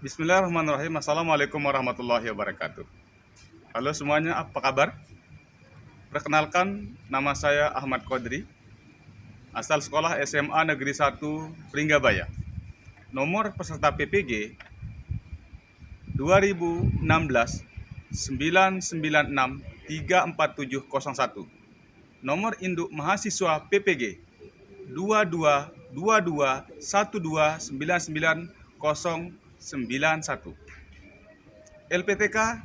Bismillahirrahmanirrahim. Assalamualaikum warahmatullahi wabarakatuh. Halo semuanya, apa kabar? Perkenalkan, nama saya Ahmad Qadri, asal sekolah SMA Negeri 1 Pringgabaya. Nomor peserta PPG 2016 996 34701. Nomor induk mahasiswa PPG 222212999091. LPTK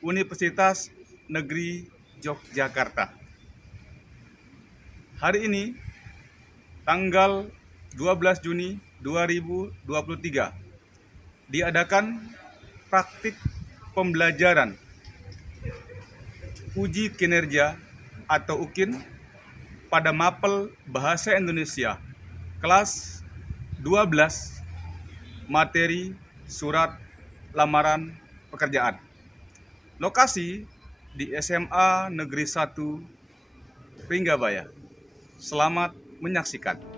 Universitas Negeri Yogyakarta. Hari ini tanggal 12 Juni 2023 diadakan praktik pembelajaran uji kinerja atau UKIN pada mapel Bahasa Indonesia kelas 12 materi surat lamaran pekerjaan. Lokasi di SMA Negeri 1 Pringgabaya. Selamat menyaksikan.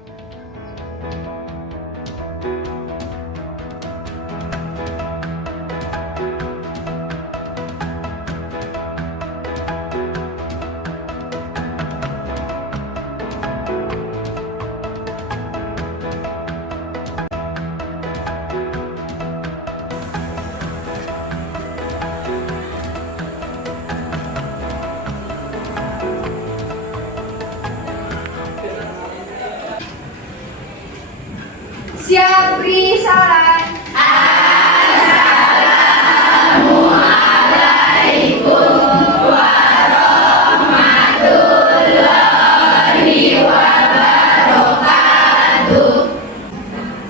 Siap beri salam.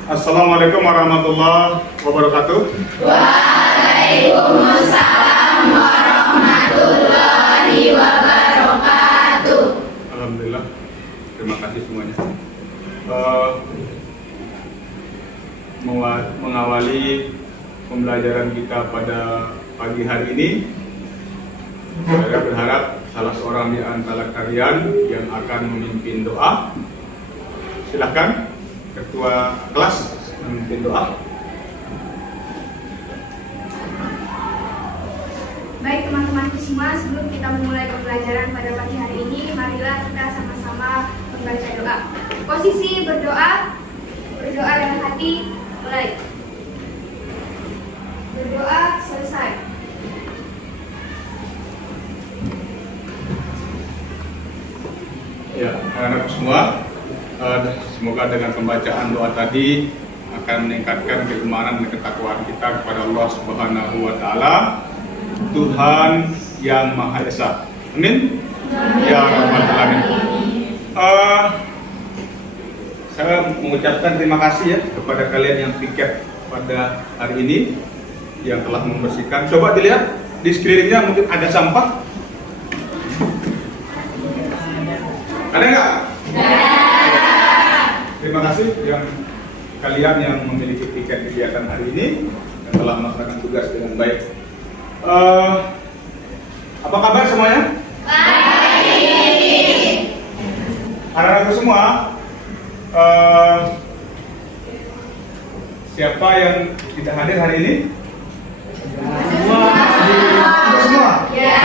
Assalamualaikum warahmatullahi wabarakatuh. Waalaikumsalam warahmatullahi wabarakatuh. Alhamdulillah. Terima kasih semuanya. Mengawali pembelajaran kita pada pagi hari ini, saya berharap salah seorang di antara kalian yang akan memimpin doa. Silakan ketua kelas memimpin doa. Baik teman-temanku semua, sebelum kita memulai pembelajaran pada pagi hari ini, marilah kita sama-sama membaca doa. Posisi berdoa dalam hati, mulai. Berdoa selesai. Ya, anak-anak semua, semoga dengan pembacaan doa tadi akan meningkatkan keimanan dan ketakwaan kita kepada Allah Subhanahu wa Ta'ala, Tuhan yang Maha Esa. Amin. Ya Rabbal Alamin. Saya mengucapkan terima kasih ya kepada kalian yang piket pada hari ini, yang telah membersihkan. Coba dilihat di sekelilingnya, mungkin ada sampah. Ada nggak? Terima kasih yang kalian yang memiliki tiket kegiatan hari ini dan telah melaksanakan tugas dengan baik. Apa kabar semuanya? Baik. Anak-anakku semua, siapa yang tidak hadir hari ini? Semua. Ya.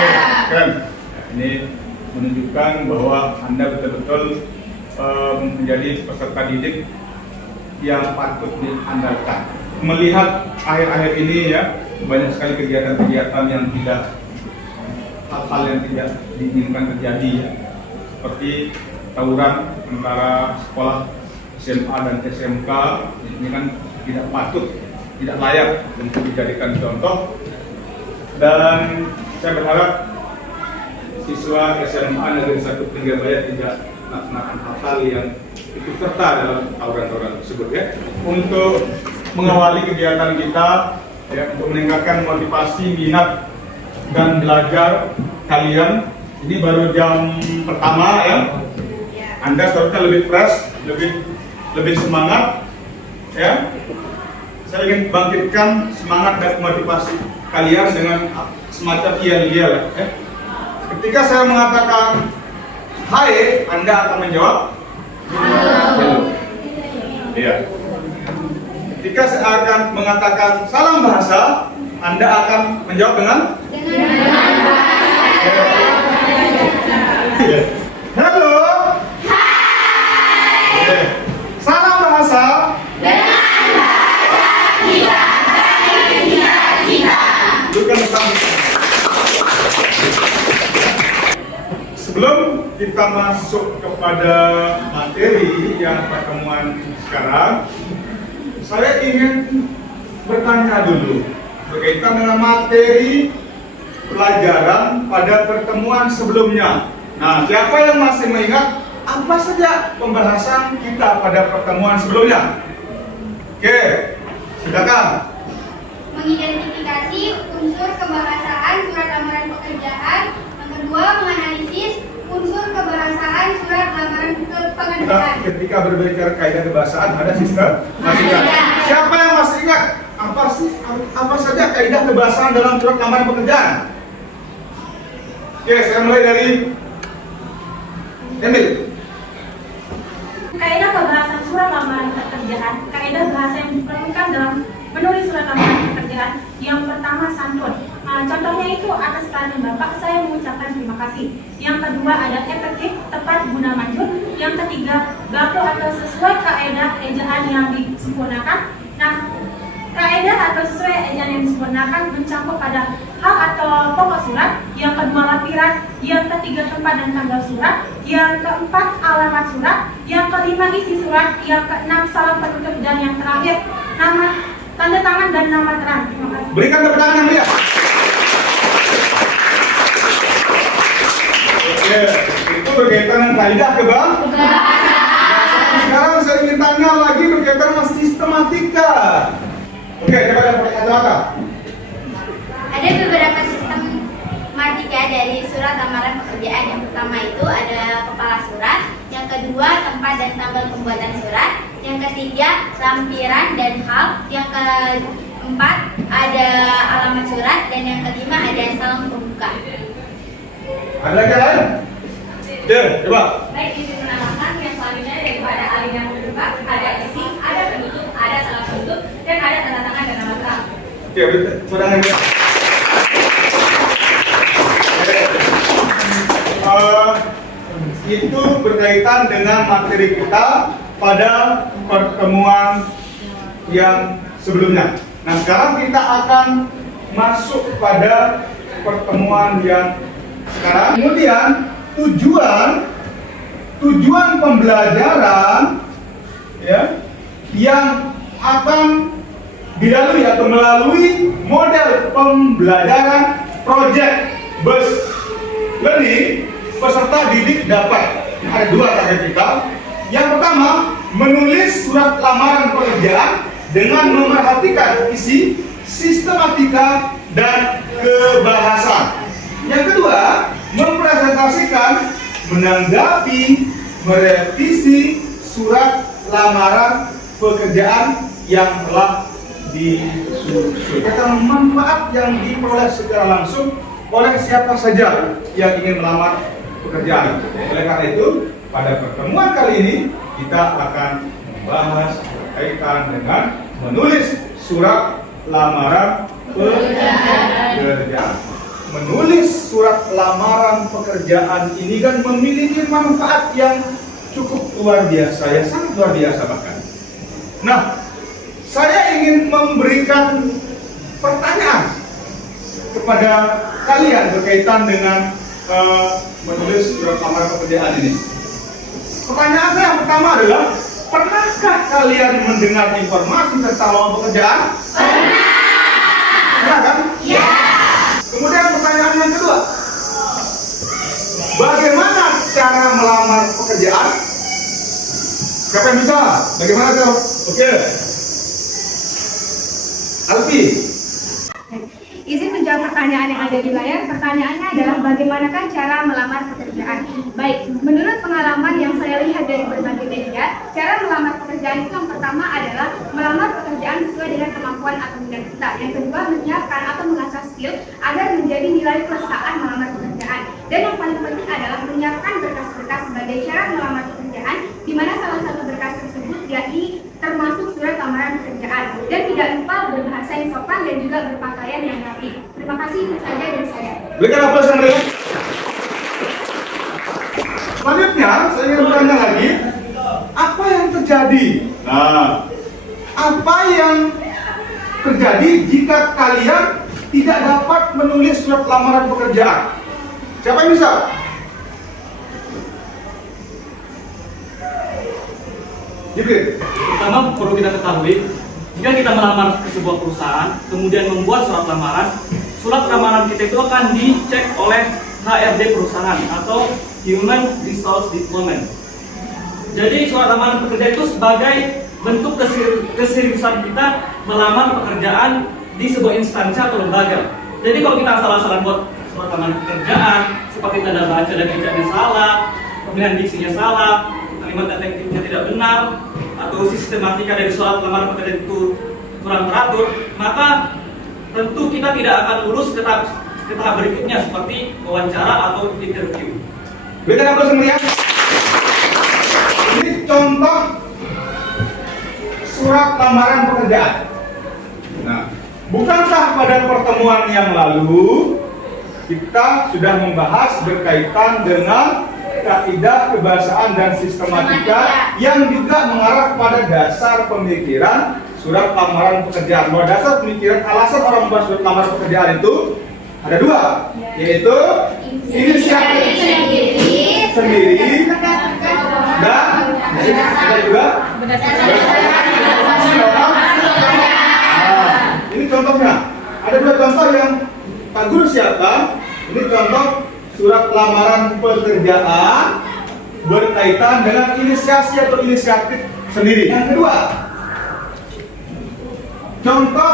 Keren. Ini menunjukkan bahwa Anda betul-betul menjadi peserta didik yang patut diandalkan. Melihat akhir-akhir ini ya, banyak sekali kegiatan-kegiatan yang hal-hal yang tidak diinginkan terjadi ya. Seperti tawuran antara sekolah SMA dan SMK, ini kan tidak patut, tidak layak untuk dijadikan contoh. Dan saya berharap siswa SMA Negeri 1 Pringgabaya tidak melaksanakan hal-hal yang ikut serta dalam tawuran-tawuran tersebut ya. Untuk mengawali kegiatan kita ya, untuk meningkatkan motivasi, minat dan belajar kalian, ini baru jam pertama ya. Anda seharusnya lebih fresh, lebih semangat ya. Saya ingin bangkitkan semangat dan motivasi kalian dengan semacam yel-yel ya. Ketika saya mengatakan hai, Anda akan menjawab halo. Iya. Ketika Ketika saya akan mengatakan salam bahasa, Anda akan menjawab dengan halo. Hai. Salam bahasa. Bukan tentang. Sebelum kita masuk kepada materi yang pertemuan sekarang, saya ingin bertanya dulu berkaitan dengan materi pelajaran pada pertemuan sebelumnya. Nah, siapa yang masih mengingat apa saja pembahasan kita pada pertemuan sebelumnya? Oke, silakan. Mengidentifikasi unsur kebahasaan surat lamaran pekerjaan. Yang kedua, menganalisis unsur kebahasaan surat lamaran pekerjaan. Ketika berbicara kaidah kebahasaan ada sistem masih ingat. Siapa yang masih ingat apa saja kaidah kebahasaan dalam surat lamaran pekerjaan? Oke, saya mulai dari Emil. Kaidah pembahasan surat lamaran pekerjaan, kaidah bahasa yang diperlukan dalam menulis surat lamaran pekerjaan. Yang pertama, santun. Contohnya itu atas kehadiran Bapak, saya mengucapkan terima kasih. Yang kedua, ada efektif, tepat, guna manjur. Yang ketiga, baku atau sesuai kaidah ejaan yang disempurnakan. Nah, kaidah atau sesuai ejaan yang disempurnakan mencakup pada hal atau pokok surat. Yang kedua, lampiran. Yang ketiga, tempat dan tanggal surat. Yang keempat, alamat surat. Yang kelima, isi surat. Yang keenam, salam penutup. Dan yang terakhir, nama, tanda tangan dan nama terang. Terima kasih. Berikan tepuk tangan yang meriah. Oke, itu berkaitan dengan kaidah kebahasaan. Sekarang saya ingin tanya lagi berkaitan dengan sistematika. Oke, coba lihat pakai kacamata. Ada beberapa sistem matematika dari surat lamaran pekerjaan. Yang pertama itu ada kepala surat, yang kedua tempat dan tanggal pembuatan surat, yang ketiga lampiran dan hal, yang keempat ada alamat surat, dan yang kelima ada salam pembuka. Ada lagi yang lain? Coba. Baik, izin menambahkan yang selanjutnya daripada alin yang terbuka, ada isi, ada penutup, ada salam penutup, dan ada tanda tangan dan nama terang. Oke, pedangan ya. Itu berkaitan dengan materi kita pada pertemuan yang sebelumnya. Nah, sekarang kita akan masuk pada pertemuan yang sekarang. Kemudian tujuan pembelajaran ya yang akan dilalui atau melalui model pembelajaran project based learning, peserta didik dapat ada dua target kita. Yang pertama, menulis surat lamaran pekerjaan dengan memerhatikan isi, sistematika, dan kebahasaan. Yang kedua, mempresentasikan, menanggapi, merevisi surat lamaran pekerjaan yang telah disusun. Manfaat yang diperoleh secara langsung oleh siapa saja yang ingin melamar pekerjaan. Oleh karena itu, pada pertemuan kali ini kita akan membahas berkaitan dengan menulis surat lamaran pekerjaan. Menulis surat lamaran pekerjaan ini kan memiliki manfaat yang cukup luar biasa, ya sangat luar biasa bahkan. Nah, saya ingin memberikan pertanyaan kepada kalian berkaitan dengan menulis surat lamaran pekerjaan ini. Pertanyaan saya yang pertama adalah, pernahkah kalian mendengar informasi tentang lowongan pekerjaan? Pernah. Pernah kan? Ya. Kemudian pertanyaan yang kedua, bagaimana cara melamar pekerjaan? Siapa yang bisa? Bagaimana tuh? Oke. Alfi. Izin menjawab pertanyaan yang ada di layar. Pertanyaannya adalah bagaimanakah cara melamar pekerjaan? Baik, menurut pengalaman yang saya lihat dari berbagai media, cara melamar pekerjaan itu yang pertama adalah melamar pekerjaan sesuai dengan kemampuan atau minat kita. Yang kedua, menyiapkan atau mengasah skill agar menjadi nilai plus saat melamar pekerjaan. Dan yang paling penting adalah menyiapkan berkas-berkas sebagai syarat melamar pekerjaan, di mana salah satu berkas tersebut yakni termasuk surat lamaran pekerjaan. Dan saja dari saya. Berikan aplaus yang meriah. Selanjutnya, saya ingin bertanya lagi, apa yang terjadi? Nah, apa yang terjadi jika kalian tidak dapat menulis surat lamaran pekerjaan? Siapa yang bisa? Jibril. Pertama perlu kita ketahui, jika kita melamar ke sebuah perusahaan, kemudian membuat surat lamaran kita itu akan dicek oleh HRD perusahaan atau Human Resource Development. Jadi surat lamaran pekerjaan itu sebagai bentuk keseriusan kita melamar pekerjaan di sebuah instansi atau lembaga. Jadi kalau kita asal-asalan buat surat lamaran pekerjaan, seperti tanda baca dan ejanya salah, pemilihan diksinya salah, kalimat detektifnya tidak benar, atau sistematika dari surat lamaran pekerjaan itu kurang teratur, maka tentu kita tidak akan lulus ke tahap berikutnya seperti wawancara atau interview. Berikan aplaus yang meriah. Ini contoh surat lamaran pekerjaan. Nah, bukankah pada pertemuan yang lalu kita sudah membahas berkaitan dengan kaidah kebahasaan dan sistematika yang juga mengarah pada dasar pemikiran surat lamaran pekerjaan. Bahwa dasar pemikiran alasan orang membuat surat lamaran pekerjaan itu ada dua, yaitu inisiatif sendiri dan ada juga ini contohnya. Ada dua contoh yang Pak Guru siapkan. Ini contoh surat lamaran pekerjaan berkaitan dengan inisiasi atau inisiatif sendiri. Yang kedua, contoh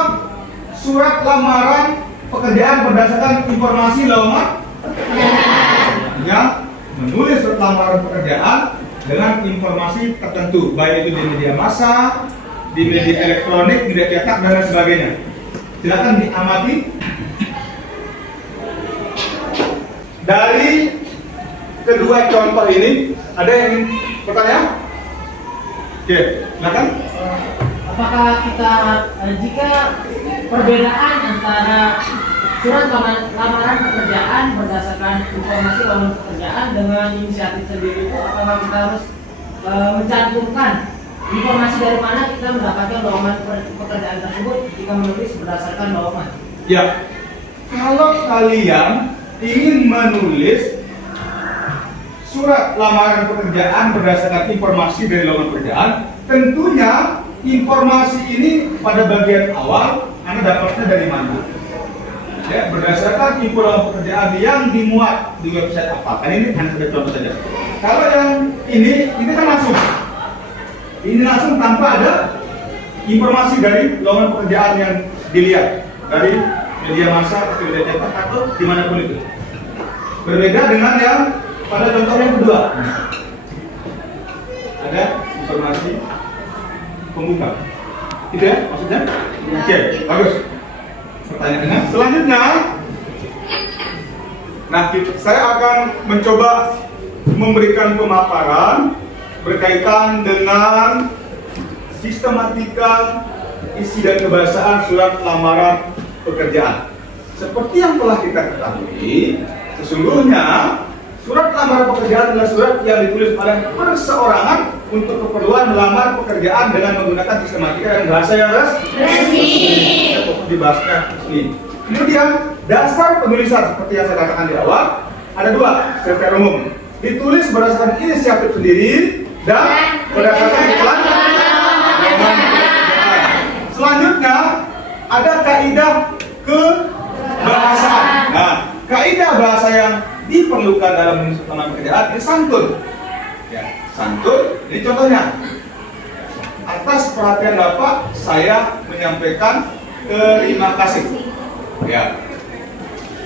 surat lamaran pekerjaan berdasarkan informasi lowongan yang menulis surat lamaran pekerjaan dengan informasi tertentu, baik itu di media massa, di media elektronik, media cetak, dan lain sebagainya. Silakan diamati. Dari kedua contoh ini, ada yang ingin bertanya? Oke, silakan. Apakah jika perbedaan antara surat lamaran pekerjaan berdasarkan informasi lowongan pekerjaan dengan inisiatif sendiri itu, apakah kita harus mencantumkan informasi dari mana kita mendapatkan lowongan pekerjaan tersebut jika menulis berdasarkan lowongan? Ya, kalau kalian ingin menulis surat lamaran pekerjaan berdasarkan informasi dari lowongan pekerjaan, tentunya informasi ini pada bagian awal Anda dapatnya dari mana? Ya, berdasarkan info lowongan pekerjaan yang dimuat di website apa? Kan ini hanya sebagai contoh saja. Kalau yang ini kan langsung. Ini langsung tanpa ada informasi dari lowongan pekerjaan yang dilihat dari media massa atau media cetak atau dimanapun itu. Berbeda dengan yang pada contoh yang kedua. Ada informasi pembuka. Itu ya maksudnya? Oke, bagus. Pertanyaannya selanjutnya. Nah, saya akan mencoba memberikan pemaparan berkaitan dengan sistematika isi dan kebahasaan surat lamaran pekerjaan. Seperti yang telah kita ketahui, sesungguhnya surat lamaran pekerjaan adalah surat yang ditulis oleh perseorangan untuk keperluan melamar pekerjaan dengan menggunakan sistematika dan bahasa yang resmi. Dibahasnya resmi. Kemudian dasar penulisan seperti yang saya katakan di awal ada dua secara umum, ditulis berdasarkan inisiatif sendiri dan berdasarkan iklan. Selanjutnya ada kaidah kebahasaan. Nah, kaidah bahasa yang diperlukan dalam menulis lamaran pekerjaan ini santun. Ya, santun. Ini contohnya. Atas perhatian Bapak, saya menyampaikan terima kasih. Ya.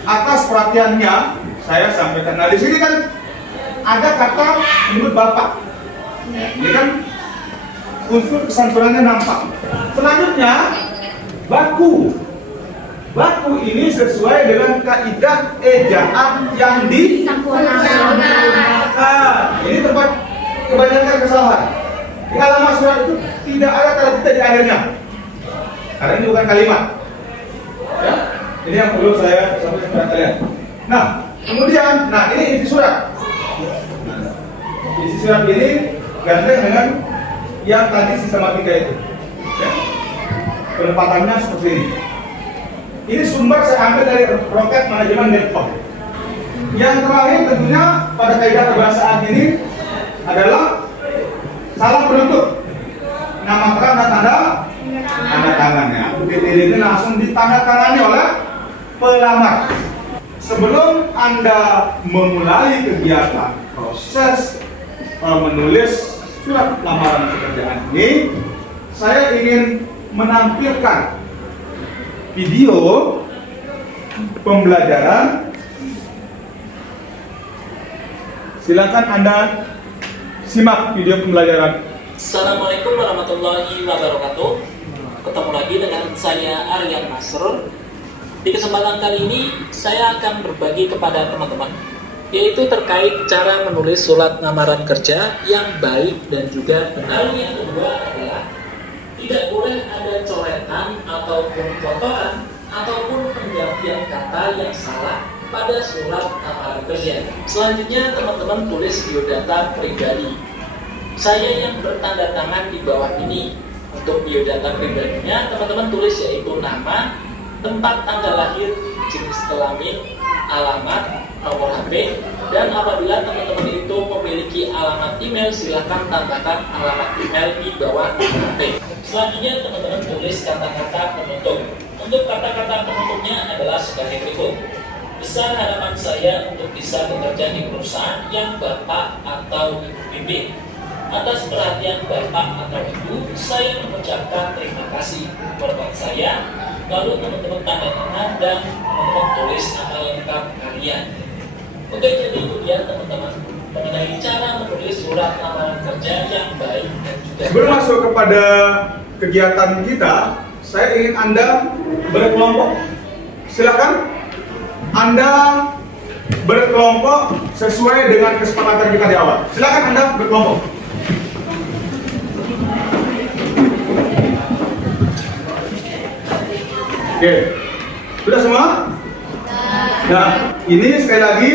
Atas perhatiannya, saya sampaikan. Nah, di sini kan ada kata menyebut Bapak. Ini kan unsur kesantunannya nampak. Selanjutnya, baku. Baku ini sesuai dengan kaidah ejaan yang disempurnakan. Ini tempat kebanyakan kesalahan. Di alamat surat itu tidak ada kata titik di akhirnya. Karena ini bukan kalimat. Ya. Ini yang perlu saya sampaikan kepada kalian. Nah, kemudian, ini isi surat. Isi surat ini gandeng dengan yang tadi sistematika itu. Ya. Penempatannya seperti ini. Ini sumber saya ambil dari Rocket Management Network. Yang terakhir tentunya pada kaidah kebahasaan ini adalah salam penutup. Nama terang dan tanda tangannya. BTD ini langsung ditandatangani oleh pelamar. Sebelum Anda memulai kegiatan proses menulis surat lamaran pekerjaan ini, saya ingin menampilkan video pembelajaran. Silakan Anda simak video pembelajaran. Assalamualaikum warahmatullahi wabarakatuh. Ketemu lagi dengan saya Aryan Nasr. Di kesempatan kali ini saya akan berbagi kepada teman-teman, yaitu terkait cara menulis surat lamaran kerja yang baik dan juga benar. Yang kedua adalah tidak boleh ada coretan ataupun potongan ataupun penggantian kata yang salah pada surat lamaran kerja. Selanjutnya teman-teman tulis biodata pribadi. Saya yang bertanda tangan di bawah ini. Untuk biodata pribadinya teman-teman tulis yaitu nama, tempat tanggal lahir, jenis kelamin, alamat, nomor HP, dan apabila teman-teman itu memiliki alamat email, silahkan tambahkan alamat email di bawah HP. Selanjutnya teman-teman tulis kata-kata penutup. Untuk kata-kata penutupnya adalah sebagai berikut. Besar harapan saya untuk bisa bekerja di perusahaan yang Bapak atau Ibu bimbing. Atas perhatian Bapak atau Ibu, saya mengucapkan terima kasih buat saya. Lalu teman-teman tanda tangan dan teman-teman tulis nama lengkap kalian. Oke, jadi itu dia teman-teman mengenai cara menulis surat lamaran kerja yang baik dan juga. Sebelum masuk kepada kegiatan kita, saya ingin Anda berkelompok. Silakan Anda berkelompok sesuai dengan kesepakatan kita di awal. Silakan Anda berkelompok. Oke, sudah semua? Nah, ini sekali lagi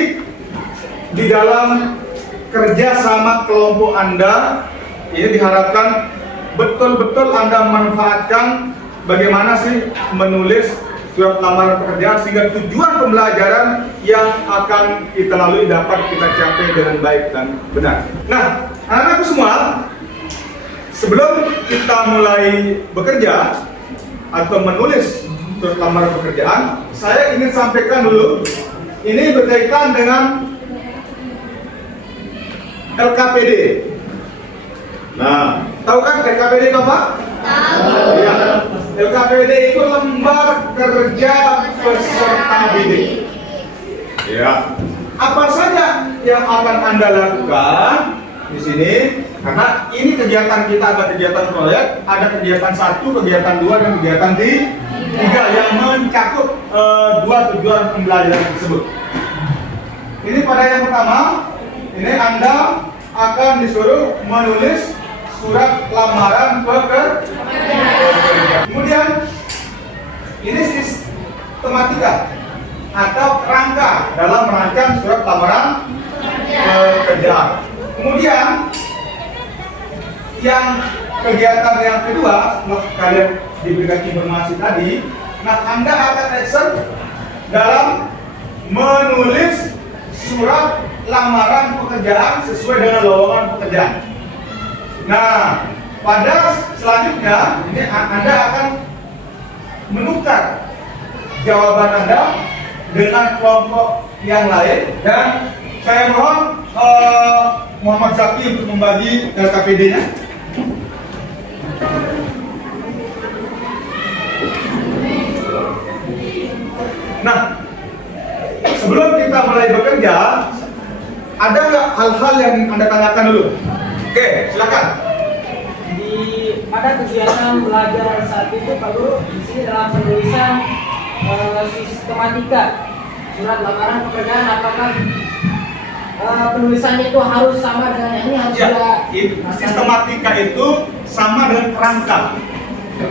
di dalam kerja sama kelompok Anda, ini diharapkan betul-betul Anda manfaatkan bagaimana sih menulis surat lamaran pekerjaan sehingga tujuan pembelajaran yang akan kita lalui dapat kita capai dengan baik dan benar. Nah, anak-anakku semua, sebelum kita mulai bekerja atau menulis surat lamaran pekerjaan, saya ingin sampaikan dulu, ini berkaitan dengan LKPD. Nah, tahu kan LKPD apa? Tahu. Ya, LKPD itu lembar kerja peserta didik. Ya, apa saja yang akan Anda lakukan di sini? Karena ini kegiatan kita ada kegiatan proyek, ada kegiatan 1, kegiatan 2, dan kegiatan 3 yang mencakup 2 tujuan pembelajaran tersebut. Ini pada yang pertama, ini Anda akan disuruh menulis surat lamaran pekerjaan. Kemudian ini sistematika atau kerangka dalam merancang surat lamaran pekerjaan. Kemudian yang kegiatan yang kedua, setelah kalian diberikan informasi tadi, nah Anda akan action dalam menulis surat lamaran pekerjaan sesuai dengan lowongan pekerjaan. Nah, pada selanjutnya ini Anda akan menukar jawaban Anda dengan kelompok yang lain, dan saya mohon Muhammad Zaki untuk membagi LKPD-nya. Nah, sebelum kita mulai bekerja, ada nggak hal-hal yang Anda tanyakan dulu? Oke, silakan. Pada kegiatan belajar saat itu Pak Guru, di sini dalam penulisan sistematika surat lamaran pekerjaan, apakah penulisannya itu harus sama dengan yang ini, harus Ya, sistematika itu sama dengan kerangka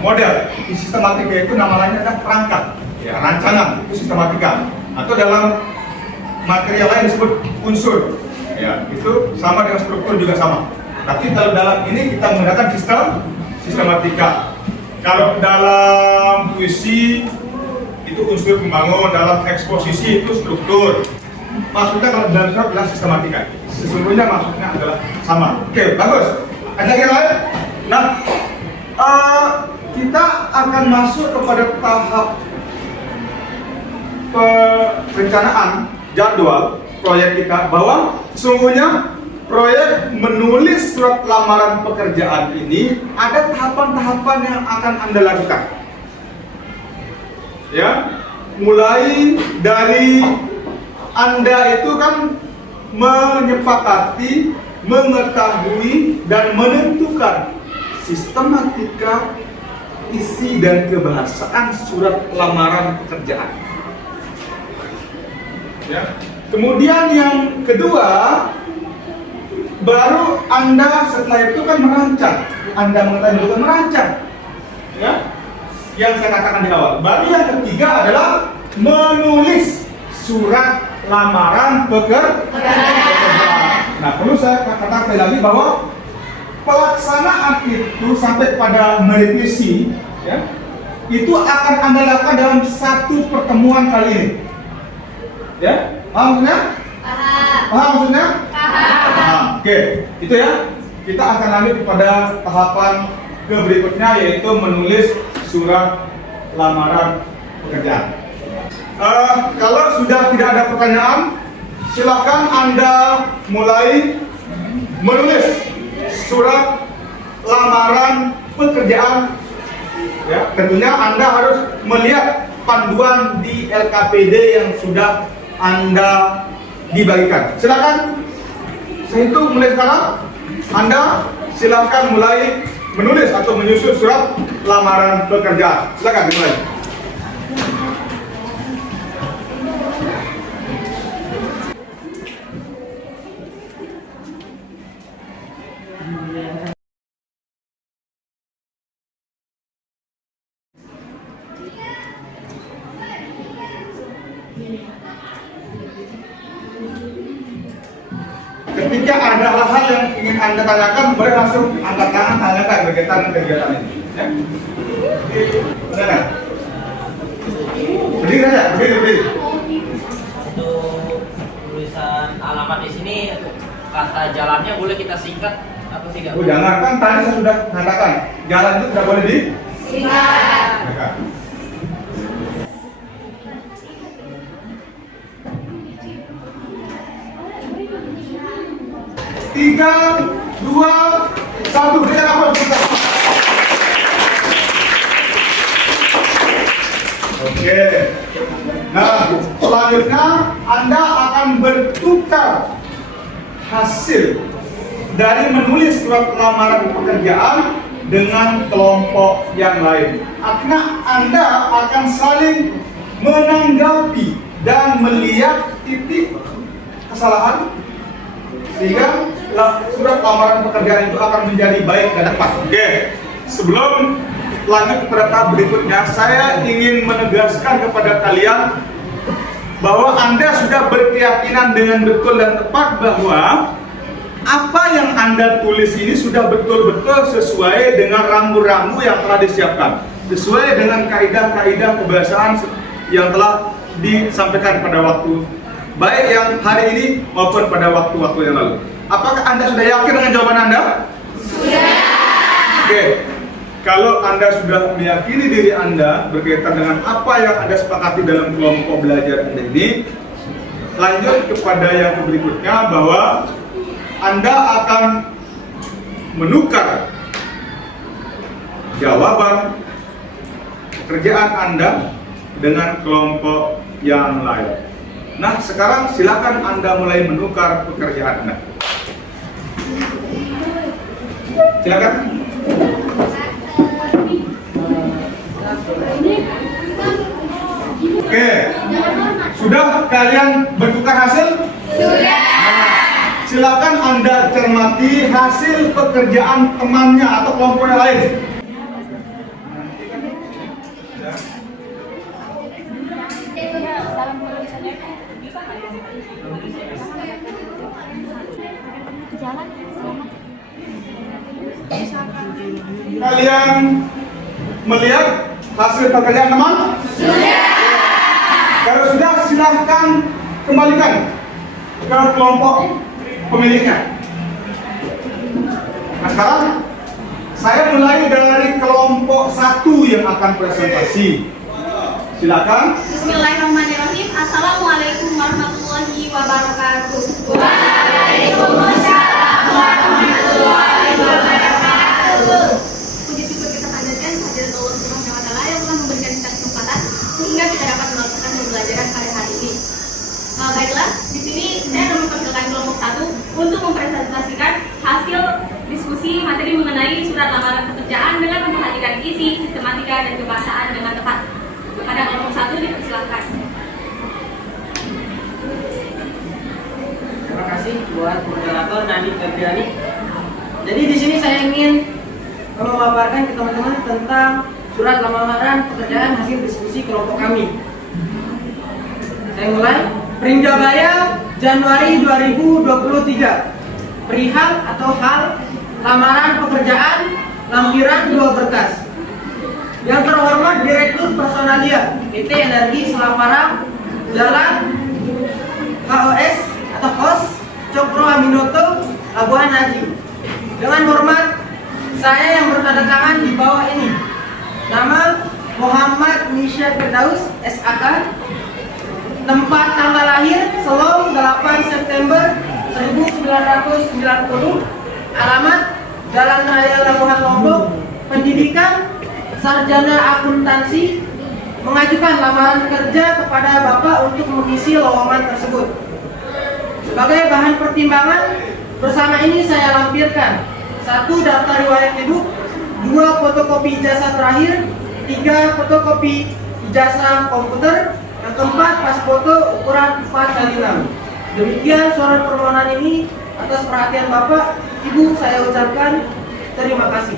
model. Di sistematika itu namanya adalah kerangka. ya, rancangan itu sistematika, atau dalam materi yang lain disebut unsur, ya, itu sama dengan struktur juga sama. Tapi kalau dalam ini kita menggunakan sistematika. Kalau dalam puisi itu unsur pembangun, dalam eksposisi itu struktur. Maksudnya kalau dalam surat adalah sistematika. Sesungguhnya maksudnya adalah sama. Oke, bagus. Ada yang lain? Nah, kita akan masuk kepada tahap perencanaan jadwal proyek kita, bahwa sesungguhnya proyek menulis surat lamaran pekerjaan ini ada tahapan-tahapan yang akan Anda lakukan. Ya, mulai dari Anda itu kan menyepakati, mengetahui dan menentukan sistematika isi dan kebahasaan surat lamaran pekerjaan. Ya. Kemudian yang kedua, baru Anda setelah itu kan merancang. Anda mengetahui juga merancang. Ya. Yang saya katakan di awal. Baru yang ketiga adalah menulis surat lamaran pekerjaan. Nah, perlu saya katakan sekali lagi bahwa pelaksanaan itu sampai pada merevisi, ya, itu akan Anda lakukan dalam satu pertemuan kali ini. Ya, paham maksudnya? Paham maksudnya? Paham. Oke, itu ya. Kita akan lanjut kepada tahapan berikutnya, yaitu menulis surat lamaran pekerjaan. Kalau sudah tidak ada pertanyaan, silakan Anda mulai menulis surat lamaran pekerjaan. Ya, tentunya Anda harus melihat panduan di LKPD yang sudah Anda dibagikan. Silakan. Saya itu mulai sekarang. Anda silakan mulai menulis atau menyusun surat lamaran pekerjaan. Silakan dimulai. Ketika ada hal-hal yang ingin Anda tanyakan, boleh langsung angkat tangan, tanyakan berkaitan dengan kegiatan ini. Ya? Benar kan? Berdiri saja, berdiri. Untuk tulisan alamat di sini, kata jalannya boleh kita singkat atau tidak? Oh, jangan, kan tadi saya sudah mengatakan jalan itu tidak boleh Siap. disingkat. 3, 2, 1, berikan apa? Oke. Nah, selanjutnya Anda akan bertukar hasil dari menulis surat lamaran pekerjaan dengan kelompok yang lain. Artinya Anda akan saling menanggapi dan melihat titik kesalahan, sehingga surat lamaran pekerjaan itu akan menjadi baik dan tepat. Oke, sebelum lanjut kepada tahap berikutnya, saya ingin menegaskan kepada kalian bahwa Anda sudah berkeyakinan dengan betul dan tepat bahwa apa yang Anda tulis ini sudah betul-betul sesuai dengan rambu-rambu yang telah disiapkan, sesuai dengan kaidah-kaidah kebahasaan yang telah disampaikan pada waktu, baik yang hari ini maupun pada waktu-waktu yang lalu. Apakah Anda sudah yakin dengan jawaban Anda? Sudah. Oke. Kalau Anda sudah meyakini diri Anda berkaitan dengan apa yang Anda sepakati dalam kelompok belajar Anda ini, lanjut kepada yang berikutnya, bahwa Anda akan menukar jawaban pekerjaan Anda dengan kelompok yang lain. Nah, sekarang silakan Anda mulai menukar pekerjaan Anda. Silakan. Oke, sudah kalian bertukar hasil? Sudah. Silakan Anda cermati hasil pekerjaan temannya atau kelompok yang lain. penulisannya itu bisa nggak ya? Jalan selamat. Kalian melihat hasil pekerjaan teman? Sudah. Kalau sudah, silahkan kembalikan ke kelompok pemiliknya. Nah, sekarang saya mulai dari kelompok 1 yang akan presentasi. Silakan. Bismillahirrahmanirrahim. Assalamualaikum warahmatullahi wabarakatuh. Waalaikumsalam warahmatullahi wabarakatuh. Puji syukur kita panjatkan kehadirat Allah Subhanahu wa taala yang telah memberikan kita kesempatan sehingga kita dapat melakukan pembelajaran pada hari ini. Baiklah, di sini saya akan mempersilakan kelompok 1 untuk mempresentasikan hasil diskusi materi mengenai surat lamaran pekerjaan dengan memperhatikan isi, sistematika, dan kebahasaan dengan tepat. Kepada kelompok 1 dipersilakan. Terima kasih buat moderator Nani Febriani. Jadi di sini saya ingin memaparkan ke teman-teman tentang surat lamaran pekerjaan hasil diskusi kelompok kami. Saya mulai. Pringgabaya Januari 2023. Perihal atau hal lamaran pekerjaan lampiran 2 berkas. Yang terhormat Direktur Personalia PT Energi Selaparang, Jalan KOS atau KOS Cokro Aminoto, Labuan Haji. Dengan hormat, saya yang bertanda tangan di bawah ini. Nama Muhammad Nisha Firdaus, SAK. Tempat tanggal lahir Selong 8 September 1990. Alamat Jalan Raya Labuhan Lombok. Pendidikan sarjana akuntansi. Mengajukan lamaran kerja kepada Bapak untuk mengisi lowongan tersebut. Sebagai bahan pertimbangan, bersama ini saya lampirkan 1 daftar riwayat hidup, 2 fotokopi ijazah terakhir, 3 fotokopi ijazah komputer, yang keempat pas foto ukuran 4x6. Demikian surat permohonan ini. Atas perhatian Bapak, Ibu, saya ucapkan terima kasih.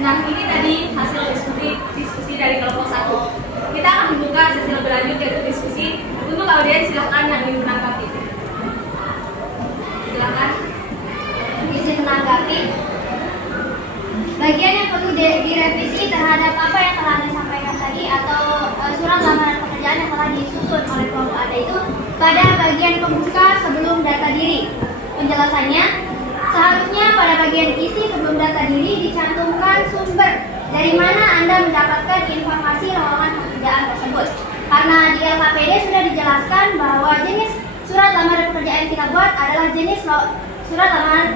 Nah, ini tadi hasil diskusi dari kelompok 1. Kita akan membuka sesi lebih lanjut yaitu diskusi. Untuk audiens silakan yang ingin menanggapi. Silakan. Isi menanggapi. Bagian yang perlu direvisi terhadap apa yang telah Anda sampaikan tadi atau surat lamaran pekerjaan yang telah disusun oleh kelompok Anda itu pada bagian pembuka sebelum data diri. Penjelasannya, seharusnya pada bagian isi sebelum data diri dicantumkan sumber dari mana Anda mendapatkan informasi lowongan pekerjaan tersebut. Karena di LKPD sudah dijelaskan bahwa jenis surat lamaran pekerjaan yang kita buat adalah jenis surat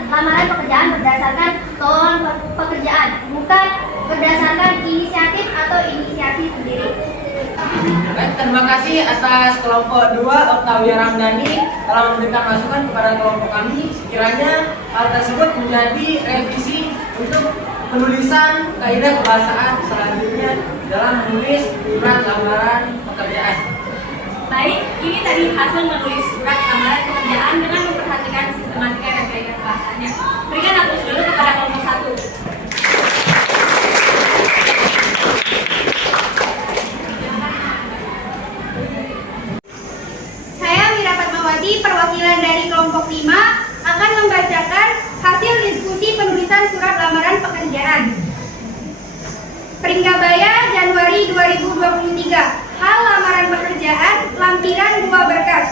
lamaran pekerjaan berdasarkan lowongan pekerjaan, bukan berdasarkan inisiatif atau inisiasi sendiri. Baik, terima kasih atas kelompok 2 Octavia Ramdhani telah memberikan masukan kepada kelompok kami. Sekiranya hal tersebut menjadi revisi untuk penulisan kaidah kebahasaan selanjutnya dalam menulis surat lamaran pekerjaan. Baik, ini tadi hasil menulis surat lamaran pekerjaan dengan memperhatikan sistematika dan kaidah kebahasaannya. Berikan aplaus dulu kepada kelompok 1. Perwakilan dari kelompok 5 akan membacakan hasil diskusi penulisan surat lamaran pekerjaan. Pringgabaya Januari 2023. Hal lamaran pekerjaan lampiran 2 berkas.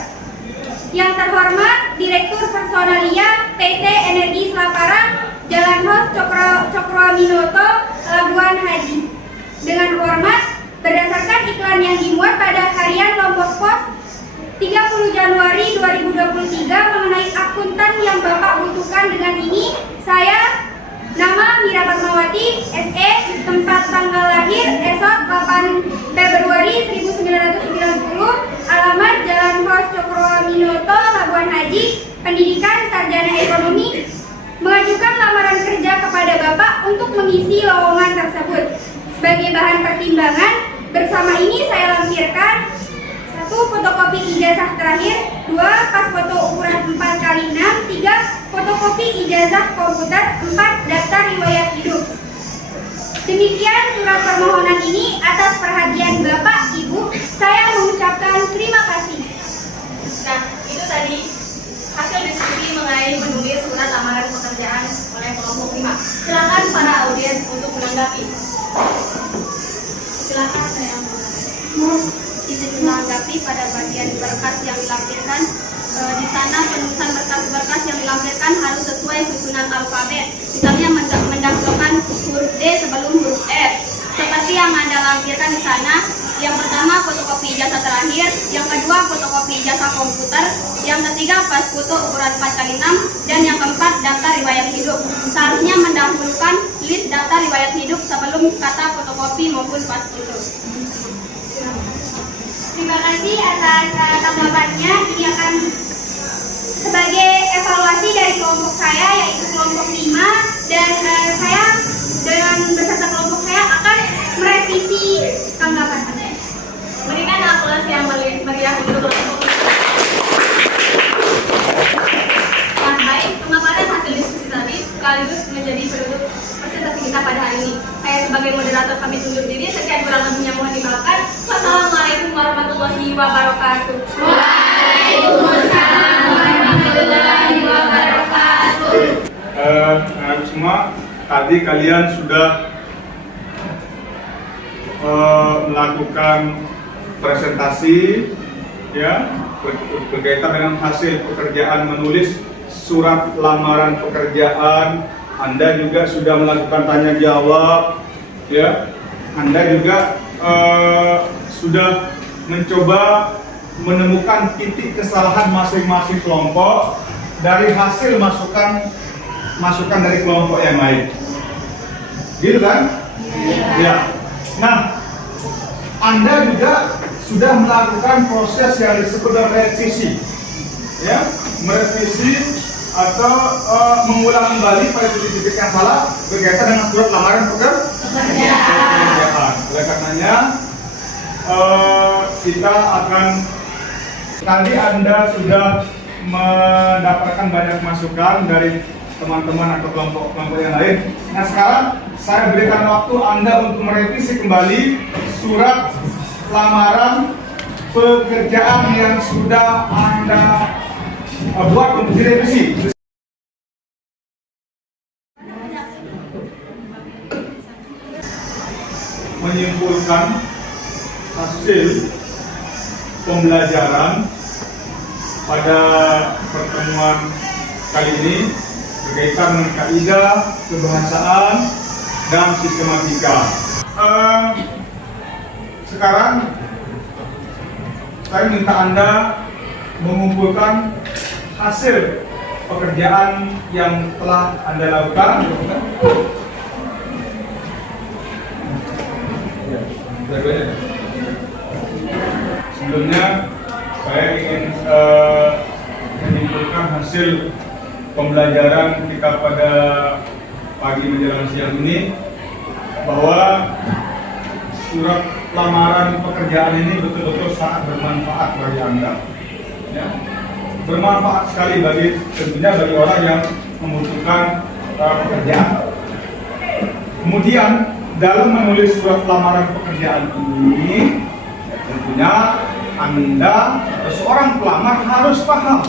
Yang terhormat Direktur Personalia PT Energi Selaparang, Jalan Hos Cokro Aminoto, Labuan Haji. Dengan hormat, berdasarkan iklan yang dimuat pada harian Lombok Pos 30 Januari 2023 mengenai akuntan yang Bapak butuhkan, dengan ini saya, nama Mira Fatmawati, SE, tempat tanggal lahir esok 8 Februari 1990, alamat Jalan Hos Cokro Aminoto, Labuan Haji, pendidikan sarjana ekonomi, mengajukan lamaran kerja kepada Bapak untuk mengisi lowongan tersebut. Sebagai bahan pertimbangan, bersama ini saya lampirkan 1 fotokopi ijazah terakhir, 2 pas foto ukuran 4x6, 3 fotokopi ijazah komputer, 4 daftar riwayat hidup. Demikian surat permohonan ini. Atas perhatian Bapak Ibu, saya mengucapkan terima kasih. izin menanggapi pada bagian berkas yang dilampirkan. Di sana penulisan berkas-berkas yang dilampirkan harus sesuai susunan alfabet. Misalnya mendahulukan huruf D sebelum huruf F. Seperti yang Anda lampirkan di sana, yang pertama fotokopi ijazah terakhir, yang kedua fotokopi ijazah komputer, yang ketiga pas foto ukuran 4x6, dan yang keempat daftar riwayat hidup. Seharusnya mendahulukan list daftar riwayat hidup sebelum kata fotokopi maupun pas foto. Terima kasih atas tanggapannya. Ini akan sebagai evaluasi dari kelompok saya, yaitu kelompok 5, dan saya dengan beserta kelompok saya akan merevisi tanggapan Anda. Berikan aplaus yang meriah untuk kelompok. Nah, baik, pemaparan hasil diskusi tadi sekaligus menjadi penutup presentasi kita pada hari ini. Saya sebagai moderator pamit undur diri. Sekian kurang lebihnya mohon dimaafkan. Wassalamualaikum warahmatullahi wabarakatuh. Waalaikumsalam warahmatullahi wabarakatuh. Semua tadi kalian sudah melakukan presentasi ya berkaitan dengan hasil pekerjaan menulis surat lamaran pekerjaan. Anda juga sudah melakukan tanya jawab ya. Anda juga sudah mencoba menemukan titik kesalahan masing-masing kelompok dari hasil masukan dari kelompok yang lain. Gitu kan? Ya. Nah, Anda juga sudah melakukan proses yang disebut dengan revisi, ya, merevisi atau mengulang kembali pada titik-titik yang salah berkaitan dengan surat lamaran pekerjaan. Oleh karenanya, kita akan tadi Anda sudah mendapatkan banyak masukan dari teman-teman atau kelompok-kelompok yang lain. Nah, sekarang saya berikan waktu Anda untuk merevisi kembali surat lamaran pekerjaan yang sudah Anda buat untuk direvisi. Menyimpulkan hasil pembelajaran pada pertemuan kali ini berkaitan dengan kaidah kebahasaan dan sistematika. Sekarang saya minta Anda mengumpulkan hasil pekerjaan yang telah Anda lakukan. Sebelumnya saya ingin menyimpulkan hasil pembelajaran kita pada pagi menjelang siang ini bahwa surat lamaran pekerjaan ini betul-betul sangat bermanfaat bagi Anda, ya. Bermanfaat sekali tentunya bagi orang yang membutuhkan pekerjaan. Kemudian dalam menulis surat lamaran pekerjaan ini, tentunya Anda seorang pelamar harus paham,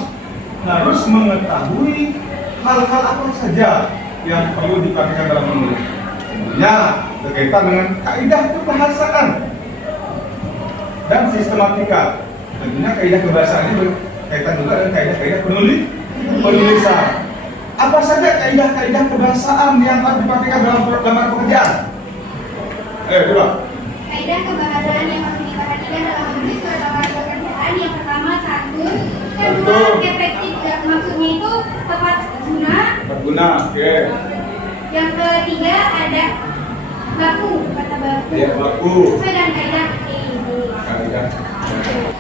harus mengetahui hal-hal apa saja yang perlu diperhatikan dalam menulis. Tentunya berkaitan dengan kaidah kebahasaan dan sistematika. Tentunya kaidah kebahasaan ini berkaitan juga dengan kaidah-kaidah penulisan. Apa saja kaidah-kaidah kebahasaan yang harus diperhatikan dalam surat lamaran pekerjaan? Ayo coba. Kaidah kebahasaan yang harus diperhatikan dalam menulis surat lamaran pekerjaan, yang pertama santun, kedua efektif, maksudnya itu tepat guna. Tepat guna, oke. Yang ketiga ada baku, kata baku. Ya, baku. Sesuai dengan kaidah ini. Kaidah.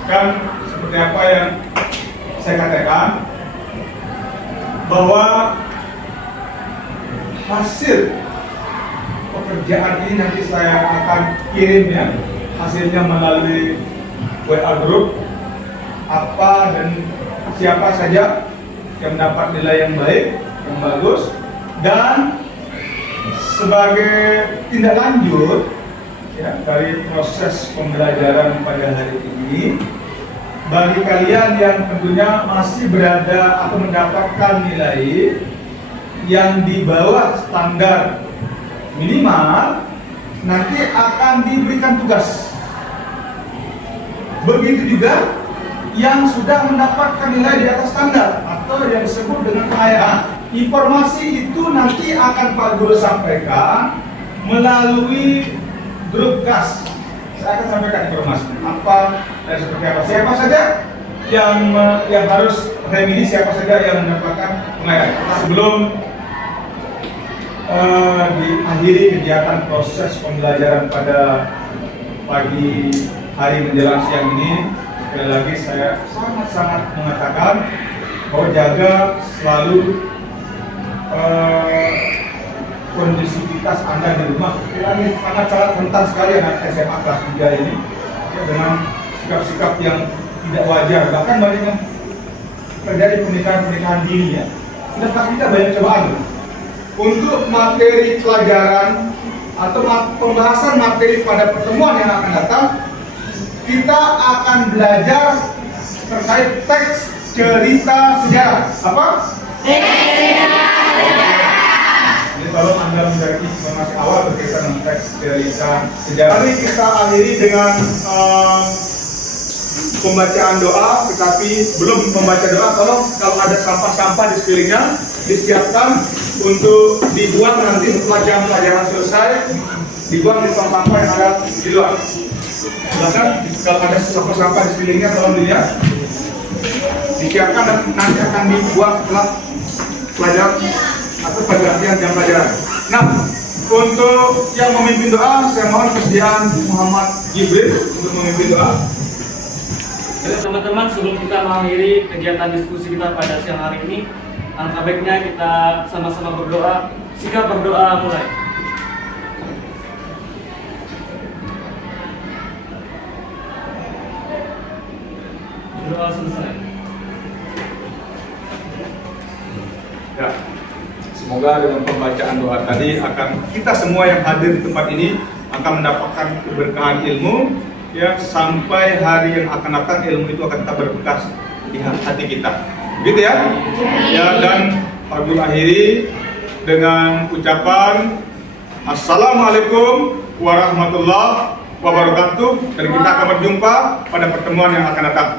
Kan seperti apa yang saya katakan bahwa hasil pekerjaan ini nanti saya akan kirim ya hasilnya melalui WA group apa dan siapa saja yang mendapat nilai yang baik, yang bagus, dan sebagai tindak lanjut ya, dari proses pembelajaran pada hari ini, bagi kalian yang tentunya masih berada atau mendapatkan nilai yang di bawah standar minimal, nanti akan diberikan tugas begitu juga yang sudah mendapatkan nilai di atas standar atau yang disebut dengan pengayaan. Informasi itu nanti akan Pak Guru sampaikan melalui grup kas. Saya akan sampaikan informasi apa dan seperti apa. Siapa saja yang harus remedi, siapa saja yang mendapatkan pengayaan. Sebelum diakhiri kegiatan proses pembelajaran pada pagi hari menjelang siang ini, sekali lagi saya sangat-sangat mengatakan bahwa jaga selalu kondisivitas Anda di rumah. Ini sangat rentan sekali anak SMA kelas 3 ini ya, dengan sikap-sikap yang tidak wajar, bahkan banyak yang terjadi pernikahan dini ya. Kita banyak cobaan. Untuk materi pelajaran atau pembahasan materi pada pertemuan yang akan datang, kita akan belajar terkait teks cerita sejarah. Apa? Teks cerita sejarah. Jadi kalau Anda mencari informasi awal berkaitan dengan teks cerita sejarah. Mari kita akhiri dengan pembacaan doa, tetapi sebelum membaca doa, tolong kalau ada sampah-sampah di sekelilingnya disiapkan untuk dibuang nanti setelah jam pelajaran selesai, dibuang di tong sampah yang ada di luar. Bahkan kalau ada sampah-sampah di sekelilingnya, tolong dilihat, disiapkan dan nanti akan dibuang setelah pelajaran atau pergantian jam pelajaran. Nah, untuk yang memimpin doa, saya mohon kesediaan Muhammad Jibril untuk memimpin doa. Jadi teman-teman, sebelum kita mengakhiri kegiatan diskusi kita pada siang hari ini, alangkah baiknya kita sama-sama berdoa. Sikap berdoa mulai. Doa selesai. Ya, semoga dengan pembacaan doa tadi akan kita semua yang hadir di tempat ini akan mendapatkan keberkahan ilmu. Ya, sampai hari yang akan datang ilmu itu akan tetap berbekas di hati kita. Gitu ya? Ya, dan Pak Guru akhiri dengan ucapan Assalamualaikum warahmatullahi wabarakatuh, dan kita akan berjumpa pada pertemuan yang akan datang.